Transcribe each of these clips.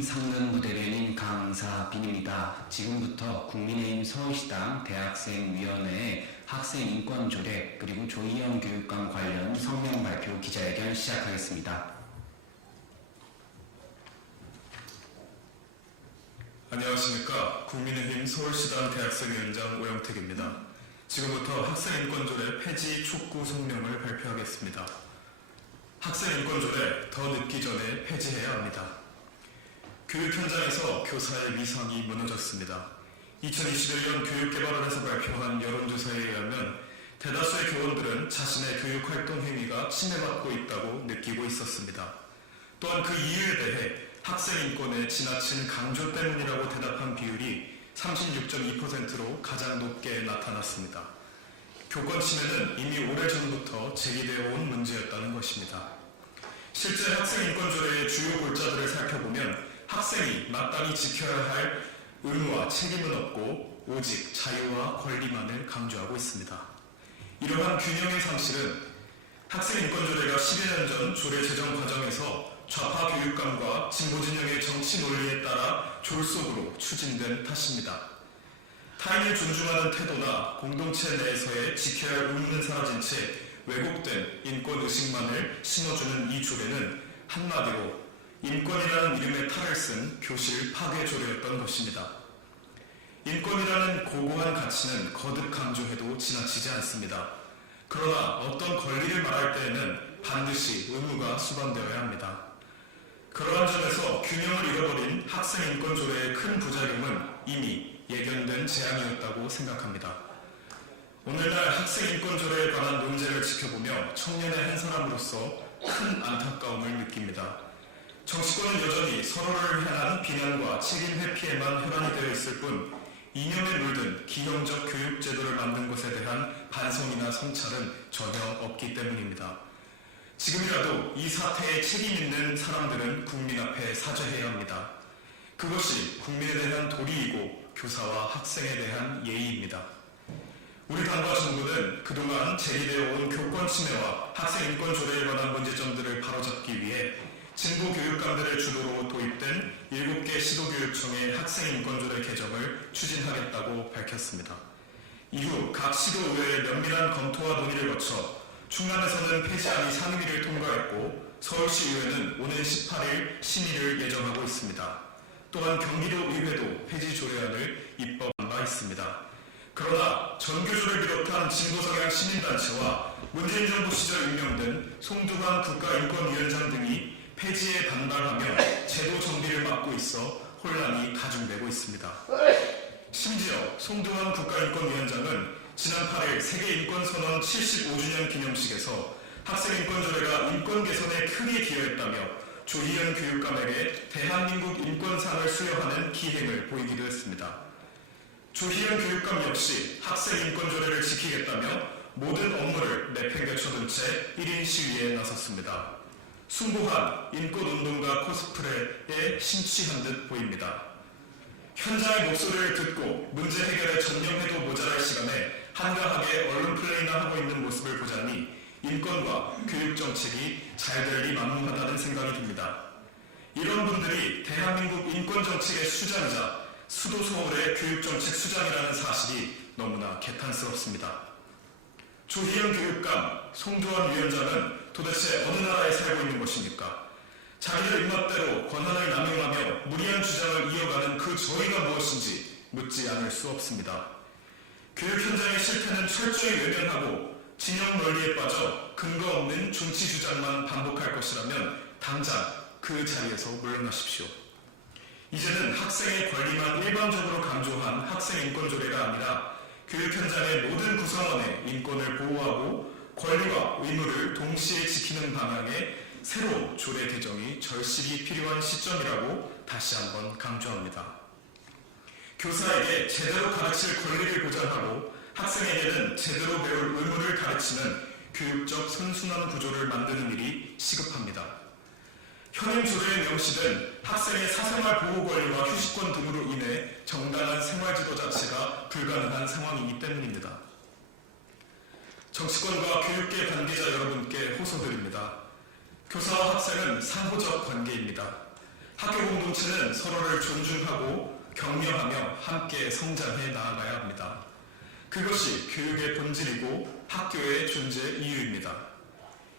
국민의힘 상근부대변인 강사빈입니다. 지금부터 국민의힘 서울시당 대학생위원회의 학생인권조례 그리고 조희연 교육감 관련 성명 발표 기자회견 시작하겠습니다. 안녕하십니까. 국민의힘 서울시당 대학생위원장 오영택입니다. 지금부터 학생인권조례 폐지 촉구 성명을 발표하겠습니다. 학생인권조례 더 늦기 전에 폐지해야 합니다. 교육 현장에서 교사의 위상이 무너졌습니다. 2021년 교육개발원에서 발표한 여론조사에 의하면 대다수의 교원들은 자신의 교육활동 행위가 침해받고 있다고 느끼고 있었습니다. 또한 그 이유에 대해 학생인권의 지나친 강조 때문이라고 대답한 비율이 36.2%로 가장 높게 나타났습니다. 교권 침해는 이미 오래전부터 제기되어 온 문제였다는 것입니다. 실제 학생인권조례의 주요 골자들을 살펴보면 학생이 마땅히 지켜야 할 의무와 책임은 없고 오직 자유와 권리만을 강조하고 있습니다. 이러한 균형의 상실은 학생인권조례가 10여 년 전 조례 제정 과정에서 좌파 교육감과 진보진영의 정치 논리에 따라 졸속으로 추진된 탓입니다. 타인을 존중하는 태도나 공동체 내에서의 지켜야 할 의무는 사라진 채 왜곡된 인권의식만을 심어주는 이 조례는 한마디로 인권이라는 이름의 탈을 쓴 교실 파괴 조례였던 것입니다. 인권이라는 고고한 가치는 거듭 강조해도 지나치지 않습니다. 그러나 어떤 권리를 말할 때에는 반드시 의무가 수반되어야 합니다. 그러한 점에서 균형을 잃어버린 학생인권조례의 큰 부작용은 이미 예견된 재앙이었다고 생각합니다. 오늘날 학생인권조례에 관한 논제를 지켜보며 청년의 한 사람으로서 큰 안타까움을 느낍니다. 정치권은 여전히 서로를 향한 비난과 책임 회피에만 혈안이 되어 있을 뿐 이념에 물든 기형적 교육제도를 만든 것에 대한 반성이나 성찰은 전혀 없기 때문입니다. 지금이라도 이 사태에 책임 있는 사람들은 국민 앞에 사죄해야 합니다. 그것이 국민에 대한 도리이고 교사와 학생에 대한 예의입니다. 우리 당과 정부는 그동안 제기되어 온 교권 침해와 학생인권 조례에 관한 문제점들을 바로잡기 위해 진보 교육감들의 주도로 도입된 7개 시도교육청의 학생인권조례 개정을 추진하겠다고 밝혔습니다. 이후 각 시도의회의 면밀한 검토와 논의를 거쳐 충남에서는 폐지안이 상임위를 통과했고 서울시의회는 오는 18일 심의를 예정하고 있습니다. 또한 경기도의회도 폐지 조례안을 입법한 바 있습니다. 그러나 전교조를 비롯한 진보성향 시민단체와 문재인 정부 시절 임명된 송두관 국가인권위원장 등이 폐지에 반발하며 제도 정비를 막고 있어 혼란이 가중되고 있습니다. 심지어 송두관 국가인권위원장은 지난 8일 세계인권선언 75주년 기념식에서 학생인권조례가 인권 개선에 크게 기여했다며 조희연 교육감에게 대한민국 인권상을 수여하는 기행을 보이기도 했습니다. 조희연 교육감 역시 학생인권조례를 지키겠다며 모든 업무를 내팽개쳐둔 채 1인 시위에 나섰습니다. 숭고한 인권운동가 코스프레에 심취한 듯 보입니다. 현장의 목소리를 듣고 문제 해결에 전념해도 모자랄 시간에 한가하게 언론 플레이나 하고 있는 모습을 보자니 인권과 교육정책이 잘 될 리 만무하다는 생각이 듭니다. 이런 분들이 대한민국 인권정책의 수장이자 수도 서울의 교육정책 수장이라는 사실이 너무나 개탄스럽습니다. 조희연 교육감, 송두환 위원장은 도대체 어느 나라에 살고 있는 것입니까? 자기들 입맛대로 권한을 남용하며 무리한 주장을 이어가는 그 저희가 무엇인지 묻지 않을 수 없습니다. 교육 현장의 실태는 철저히 외면하고 진영 논리에 빠져 근거 없는 정치 주장만 반복할 것이라면 당장 그 자리에서 물러나십시오. 이제는 학생의 권리만 일방적으로 강조한 학생인권조례가 아니라 교육 현장의 모든 구성원의 인권을 보호하고 권리와 의무를 동시에 지키는 방향의 새로운 조례 개정이 절실히 필요한 시점이라고 다시 한번 강조합니다. 교사에게 제대로 가르칠 권리를 보장하고 학생에게는 제대로 배울 의무를 가르치는 교육적 선순환 구조를 만드는 일이 시급합니다. 현행 조례에 명시된 학생의 사생활 보호 권리와 휴식권 등으로 인해 정당한 생활지도 자체가 불가능한 상황이기 때문입니다. 정치권과 교육계 관계자 여러분께 호소드립니다. 교사와 학생은 상호적 관계입니다. 학교 공동체는 서로를 존중하고 격려하며 함께 성장해 나아가야 합니다. 그것이 교육의 본질이고 학교의 존재 이유입니다.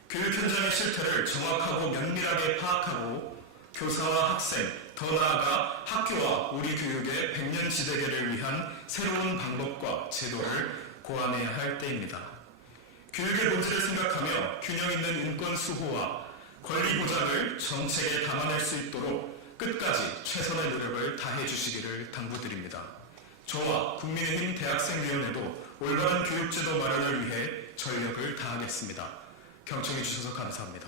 교육 현장의 실태를 정확하고 면밀하게 파악하고 교사와 학생, 더 나아가 학교와 우리 교육의 백년지대계를 위한 새로운 방법과 제도를 고안해야 할 때입니다. 교육의 본질을 생각하며 균형 있는 인권 수호와 권리 보장을 정책에 담아낼 수 있도록 끝까지 최선의 노력을 다해 주시기를 당부드립니다. 저와 국민의힘 대학생위원회도 올바른 교육제도 마련을 위해 전력을 다하겠습니다. 경청해 주셔서 감사합니다.